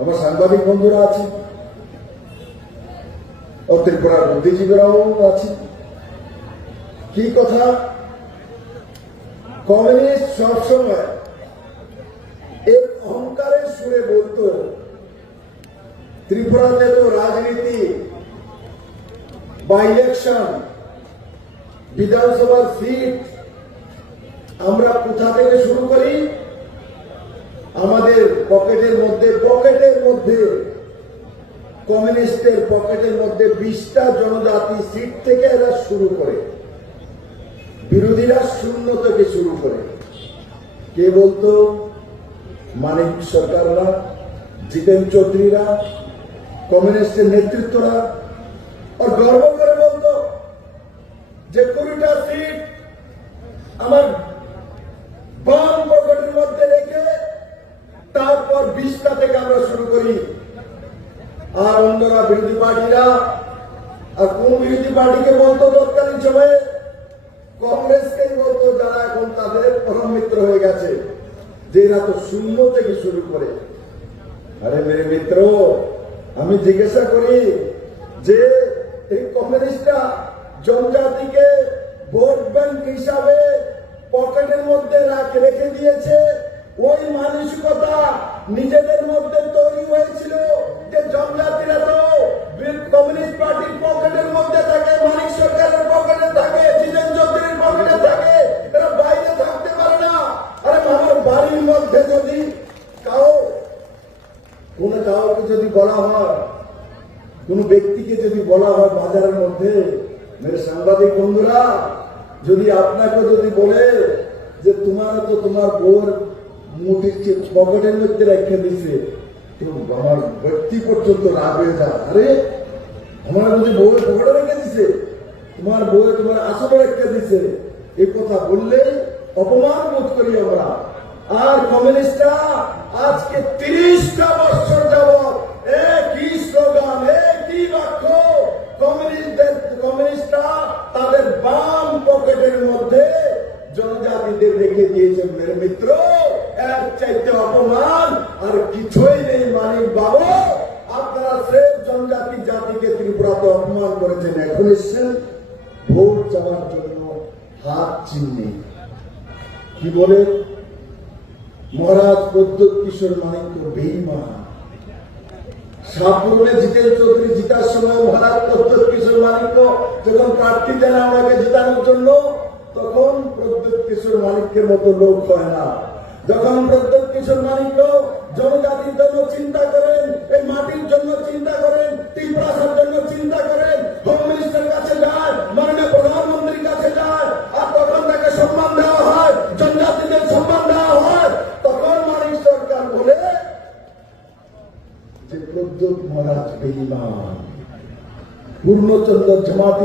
আমার সাংবাদিক বন্ধুরা আছে। ও ত্রিপুরার বুদ্ধিজীবীরাও আছে। কি কথা? কমিউনিস্ট সবসময় এর অহংকারের সুরে বলতো ত্রিপুরাতে তো রাজনীতি বা ইলেকশন বিধানসভার সিট আমরা কোথা থেকে শুরু করি? আমাদের পকেটের মধ্যে পকেটের মধ্যে, কমিউনিস্টের পকেটের মধ্যে বিশটা জনজাতি সিট থেকে এরা শুরু করে। বিরোধীরা শূন্য থেকে শুরু করে। কে বলতো? মানিক সরকাররা, জিতেন চৌধুরীরা, কমিউনিস্টের নেতৃত্বরা। আর গর্ব করে বলতো যে কুড়িটা সিট আমার বাম পকেটের মধ্যে রেখে তারপর বিশটা থেকে আমরা শুরু করি। আর অন্যরা বিরোধী পার্টিরা, আর কোন বিরোধী পার্টিকে বলতো তৎকালীন সময়ে? কংগ্রেসকেই বলতো, যারা এখন তাদের পরম মিত্র হয়ে গেছে। যে এরা তো শূন্য থেকে শুরু করে। আরে মেরে মিত্র, আমি জিজ্ঞাসা করি যে, এই কমিউনিস্টরা জনজাতিকে ভোট ব্যাংক হিসাবে পকেটের মধ্যে রাখ- রেখে দিয়েছে যদি বলা হয়, কোন ব্যক্তিকে যদি বলা হয় বাজারের মধ্যে, মেরে সাংবাদিক বন্ধুরা, যদি আপনাকে যদি বলে যে তোমার তো তোমার বউর মুঠির চে- পকেটের মধ্যে রেখে দিছে, তো আমার ব্যক্তি পর্যন্ত রাগ হয়ে যায়। আরে, আমার যদি বউয়ের পকেটে রেখে দিছে, তোমার বউয়ে তোমার আসলে রেখে দিছে এই কথা বললে অপমান বোধ করি আমরা। আর কমিউনিস্টরা আজকে তিরিশটা বছর জনজাতিদের রেখে দিয়েছে মেরে মিত্র এক চাইতে অপমান আর কিছুই নেই মানিক বাবু। আপনারা শ্রেষ্ঠ জনজাতি জাতিকে ত্রিপুরাতে অপমান করেছেন। এখন এসছেন ভোট যাওয়ার জন্য হাত চিহ্নে। কি বলে? মহারাজ প্রদ্যোৎ কিশোর মানিক্য বেইমান। সাপুরে জিতেন চৌধুরী জিতার সময় মহারাজ প্রদ্যোৎ কিশোর মানিক্য যখন প্রার্থী দেন, আমাকে জেতানোর জন্য তখন প্রদ্যোৎ কিশোর মানিক্যের মতো লোক হয় না। যখন প্রদ্যোৎ কিশোর মানিক্য জনজাতির জন্য চিন্তা করেন, এই মাটির জন্য চিন্তা করেন ত্রিপুরাসার জন্য চিন্তা করেন হোম মিনিস্টারের কাছে যায়, মাননীয় প্রধানমন্ত্রীর কাছে যায়, আর তখন তাকে সম্মান দেওয়া হয়, জনজাতিদের সম্মান দেওয়া হয়, তখন মানিক সরকার বলে যে প্রদ্যোৎ মহারাজ বেইমান পূর্ণচন্দ্র জমাতি